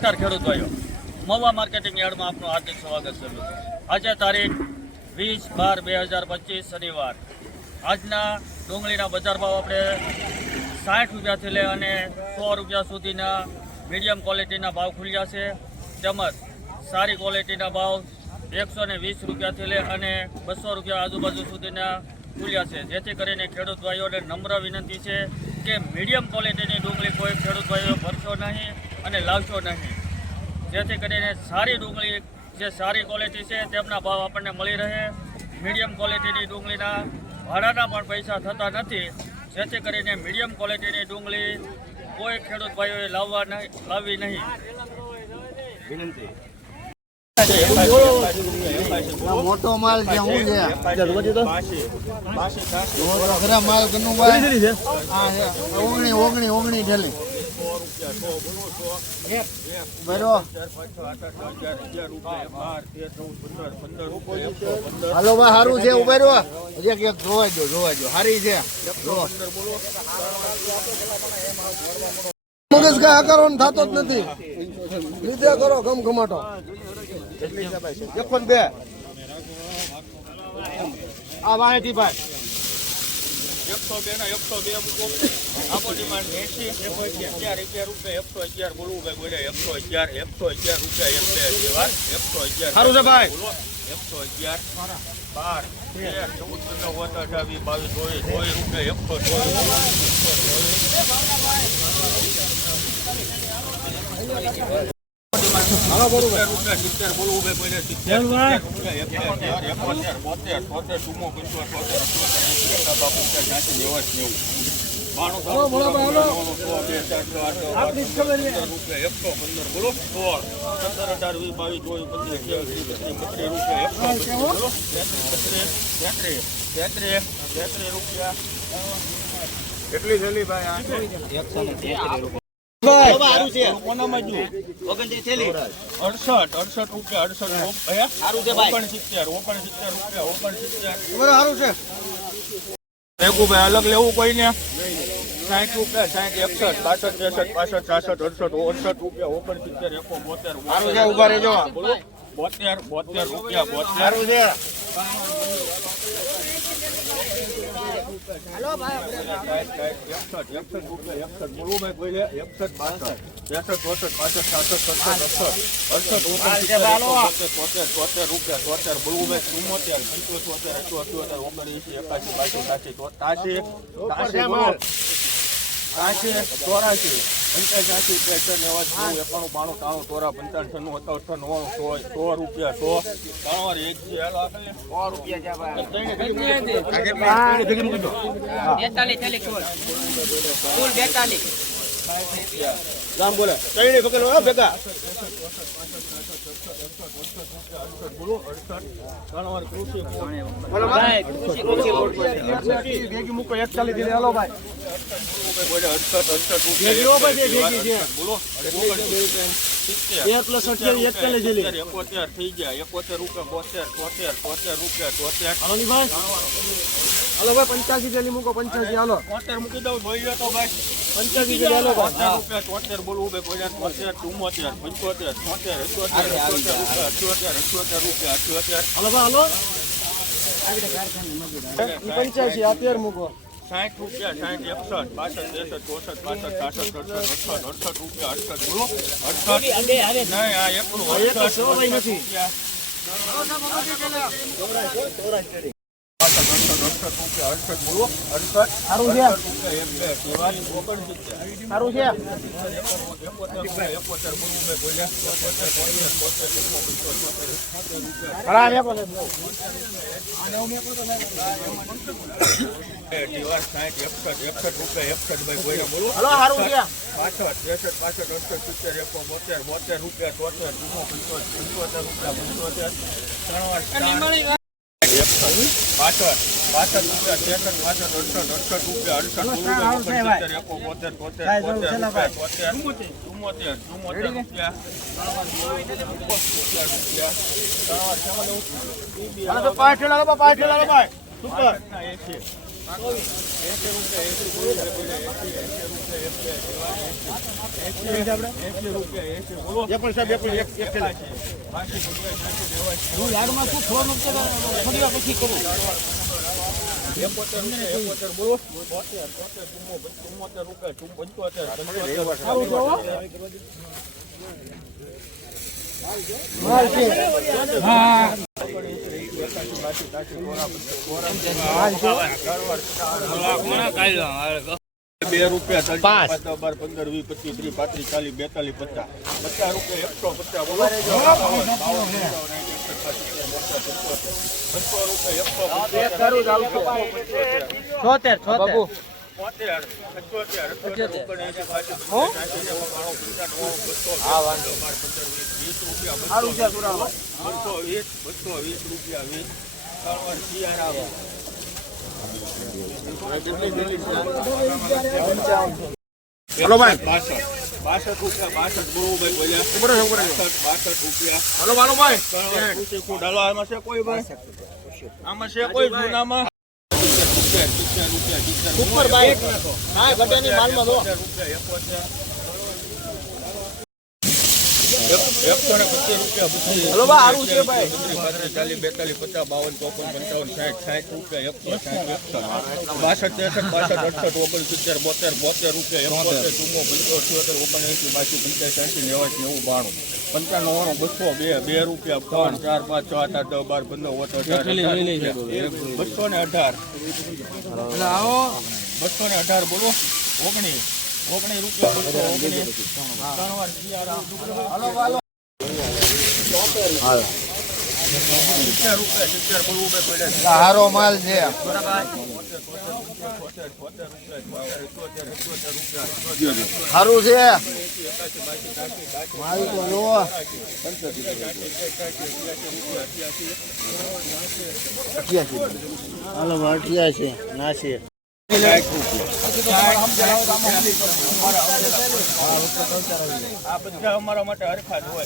નમસ્કાર ખેડૂત ભાઈઓ, મહુવા માર્કેટિંગ યાર્ડમાં આપનું હાર્દિક સ્વાગત છે. આજે તારીખ 20/12/2025 શનિવાર. આજના ડુંગળીના બજાર ભાવ આપણે 60 રૂપિયાથી લઈ અને 100 રૂપિયા સુધીના મીડિયમ ક્વોલિટીના ભાવ ખુલ્યા છે. તેમજ સારી ક્વોલિટીના ભાવ 120 રૂપિયાથી લઈ અને 200 રૂપિયા આજુબાજુ સુધીના ખુલ્યા છે. જેથી કરીને ખેડૂત ભાઈઓને નમ્ર વિનંતી છે કે મીડિયમ ક્વોલિટીની ડુંગળી કોઈ ખેડૂત ભાઈઓ ભરશો નહીં અને લાવશો નહીં. જેથી કરીને સારી ડુંગળી જે સારી ક્વોલિટી છે તેમના ભાવ આપણને મળી રહે. મીડિયમ ક્વોલિટીની ડુંગળીના ભાડાના પણ પૈસા થતા નથી. જેથી કરીને મીડિયમ ક્વોલિટીની ડુંગળી કોઈ ખેડૂત ભાઈઓએ લાવવી નહીં. વિનંતી. મોટો માલ છે હું છે ખરા માલ કનું ભાઈ ઓગણી ઠેલી બરો. હાલો ભાઈ સારું છે ઉભા રહ્યો એક જોવા દો સારી છે. મગજ કઈ આકારો થતો જ નથી. લીધે કરો ગમઘમાટો 102 આ વાહેથી ભાઈ 102 ના 102 મૂકો. આપો ડિમાન્ડ 80 રૂપિયા 111 બોલવું ભાઈ બોલે 111 રૂપિયા 111 સારું છે ભાઈ 111 12 13 14 15 18 20 22 રૂપિયા 122 હાલો બરોબર રૂપિયા 70 બોલવું ભાઈ બોલે 70 કેટલી થેલી ભાઈ 163 અલગ લેવું કોઈને 60 રૂપિયા 60 61 62 63 65 66 67 68 69 રૂપિયા 69 ઉભા રહેજો 72 રૂપિયા 72 હાલો ભાઈ 61 રૂપિયા 61 બોલું ભાઈ બોલે 61 62 63 64 65 68 રૂપિયા 73 બોલું ભાઈ રામ બોલે કઈ પકડો ભેગા ભેગી મૂકો 41 થી હાલો ભાઈ થઈ ગયા 71 રૂપિયા 72 હાલો ભાઈ 85 થેલી મૂકો 85 હાલો 72 મૂકી દઉં જોઈ તો ભાઈ 85 થેલી હાલો રૂપિયા 72 બોલવું ભાઈ 72 74 રૂપિયા 78 હાલો ભાઈ હાલો 85 અત્યારે મૂકો 60 રૂપિયા 60 61 62 63 64 65 રૂપિયા 68 બોલો 68 નહીં આ એકલું 68 નથી 68 બોલો 68 સારું છે સારું છે 70 રૂપિયા ₹2 ₹5 12 15 20 25 30 35 40 42 45 હલો ભાઈ 62 આમાં છે કોઈ ભાઈ આમાં છે કોઈ જૂનામાં ઉપર ભાઈ હા ઘટેની માલમાં દો હલો ભાઈ સારું છે ભાઈ 40 42 50 52 55 56 62 218 બોલો 19 રૂપિયા હારો માલ છે સારું છે માલ તો લો હાલો 88 ના છે આ બધા અમારા માટે હરખા જ હોય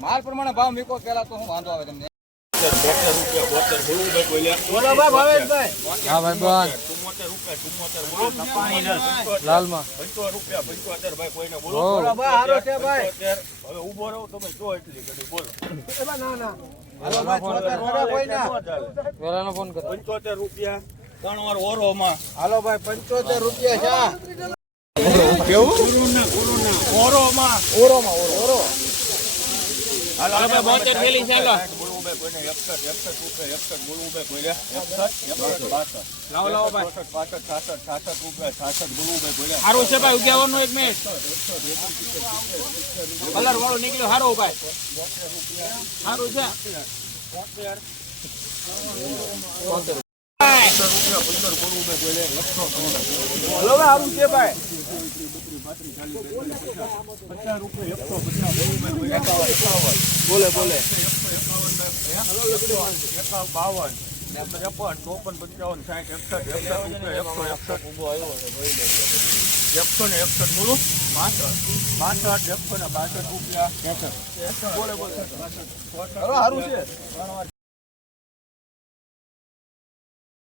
માલ પ્રમાણે ભાવ મૂકો પેલા તો હું વાંધો આવે તમને લાલમાં ઉભો રહો તમે જો એટલી ઘડી બોલો પેલાનો ફોન કરો 75 રૂપિયા 3 વાર ઓરોમાં હાલો ભાઈ 75 રૂપિયા છે કેવું ઓરોમાં ઓરો હાલો આપણે 72 થેલી ચાલો બોલવું બે કોઈને 61 બોલવું બે કોઈને 61 લાવો લાવો ભાઈ 65 66 રૂપિયા 66 બોલવું બે કોઈને સારું છે ભાઈ ઉગ્યાવાનો એક મિનિટ કલર વાળો નીકળ્યો સારો ભાઈ સારું છે 15 સારું છે ભાઈ બોલે 52 બોલો 62 રૂપિયા સારું છે